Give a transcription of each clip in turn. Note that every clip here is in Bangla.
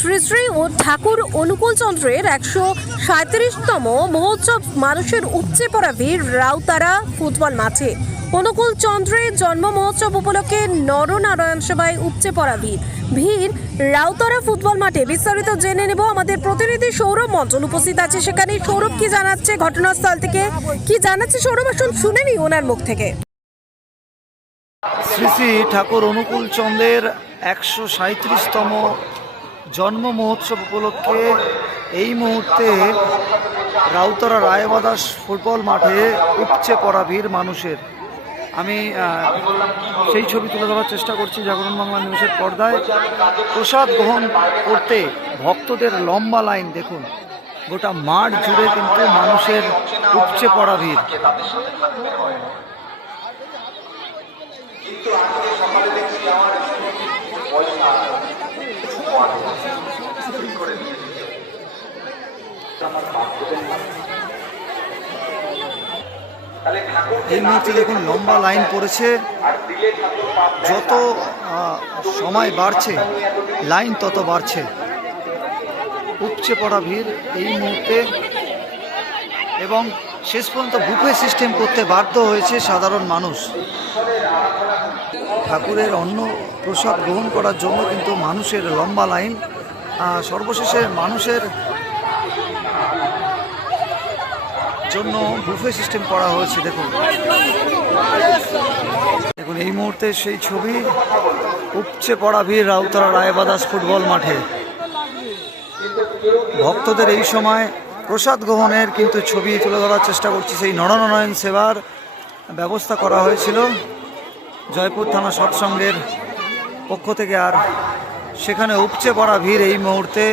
শ্রী শ্রী ও ঠাকুর অনুকূল চন্দ্রের 137তম মহোৎসব মানুষের উপচে পড়া ভিড় রাউতারা ফুটবল মাঠে। অনুকূল চন্দ্রের জন্ম মহোৎসব উপলক্ষে নরনারায়ণ সেবায় উপচে পড়া ভিড় রাউতারা ফুটবল মাঠে। বিস্তারিত জেনে নেব, আমাদের প্রতিনিধি সৌরভ মণ্ডল উপস্থিত আছে সেখানে। সৌরভ, কি জানাচ্ছে ঘটনাস্থল থেকে, কি জানাচ্ছে সৌরভ, আসুন শুনে নি ওনার মুখ থেকে। শ্রী শ্রী ঠাকুর অনুকূল চন্দ্রের 137তম জন্ম মহোৎসব উপলক্ষে এই মুহূর্তে রাউতারা রায়বাদাস ফুটবল মাঠে উপচে পড়া ভিড় মানুষের। আমি সেই ছবি তুলে ধরার চেষ্টা করছি জাগরণ বাংলা নিউজের পর্দায়। প্রসাদ গ্রহণ করতে ভক্তদের লম্বা লাইন দেখুন, গোটা মাঠ জুড়ে কিন্তু মানুষের উপচে পড়া ভিড়। এই মুহূর্তে দেখুন লম্বা লাইন পড়েছে, যত সময় বাড়ছে লাইন তত বাড়ছে। উপচে পড়া ভিড় এই মুহূর্তে, এবং শেষ পর্যন্ত বুফে সিস্টেম করতে বাধ্য হয়েছে সাধারণ মানুষ। ঠাকুরের অন্ন প্রসাদ গ্রহণ করার জন্য কিন্তু মানুষের লম্বা লাইন। সর্বশেষে মানুষের জন্য বুফে সিস্টেম করা হয়েছে। দেখুন দেখুন এই মুহূর্তে সেই ছবি, উপচে পড়া ভিড় রাউতারা রায়বাদাস ফুটবল মাঠে। ভক্তদের এই সময় প্রসাদ গ্রহণের কিন্তু ছবি তুলে ধরার চেষ্টা করছি। সেই নরনারায়ণ সেবার ব্যবস্থা করা হয়েছিল জয়পুর থানা সৎসঙ্গের পক্ষ থেকে, আর সেখানে উপচে পড়া ভিড় এই মুহূর্তে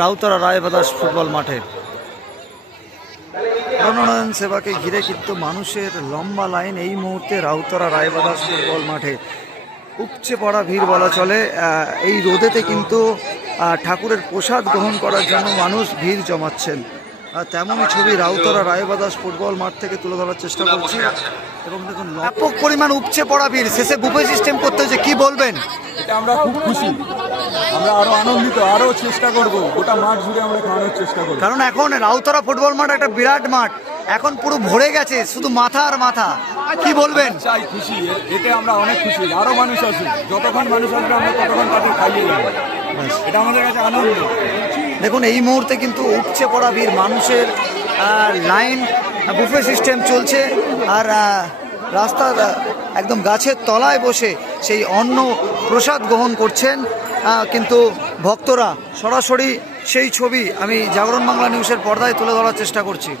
রাউতারা রায়বাদাস ফুটবল মাঠে। নরনারায়ণ সেবাকে ঘিরে কিন্তু মানুষের লম্বা লাইন এই মুহূর্তে রাউতারা রায়বাদাস ফুটবল মাঠে। উপচে পড়া ভিড় বলা চলে। এই রোদেতে কিন্তু ঠাকুরের প্রসাদ গ্রহণ করার জন্য মানুষ ভিড় জমাচ্ছেন। তেমনই ছবি রাউতারা রায়বাদাস ফুটবল মাঠ থেকে তুলে ধরার চেষ্টা করছি। এবং দেখুন ব্যাপক পরিমাণ উপচে পড়া ভিড়, শেষে বুফে সিস্টেম করতে হয়েছে। কি বলবেন? এটা আমরা খুব খুশি, আমরা আরো আনন্দিত, আরো চেষ্টা করব, গোটা মাঠ জুড়ে আমরা খাওয়ানোর চেষ্টা করব। কারণ এখন রাউতারা ফুটবল মাঠ একটা বিরাট মাঠ, এখন পুরো ভরে গেছে, শুধু মাথা আর মাথা। কি বলবেন? চাই খুশি, এতে আমরা অনেক খুশি। আরো মানুষ আসুক, যতক্ষণ মানুষ আসবে আমরা ততক্ষণ তাদের খাইয়ে দেবো, এটা আমাদের কাছে আনন্দ। দেখুন এই মুহূর্তে কিন্তু উপচে পড়া ভিড় মানুষের, লাইন, বুফে সিস্টেম চলছে, আর রাস্তার একদম গাছের তলায় বসে সেই অন্ন প্রসাদ গ্রহণ করছেন কিন্তু ভক্তরা। সরাসরি সেই ছবি আমি জাগরণ বাংলা নিউজের পর্দায় তুলে ধরার চেষ্টা করছি।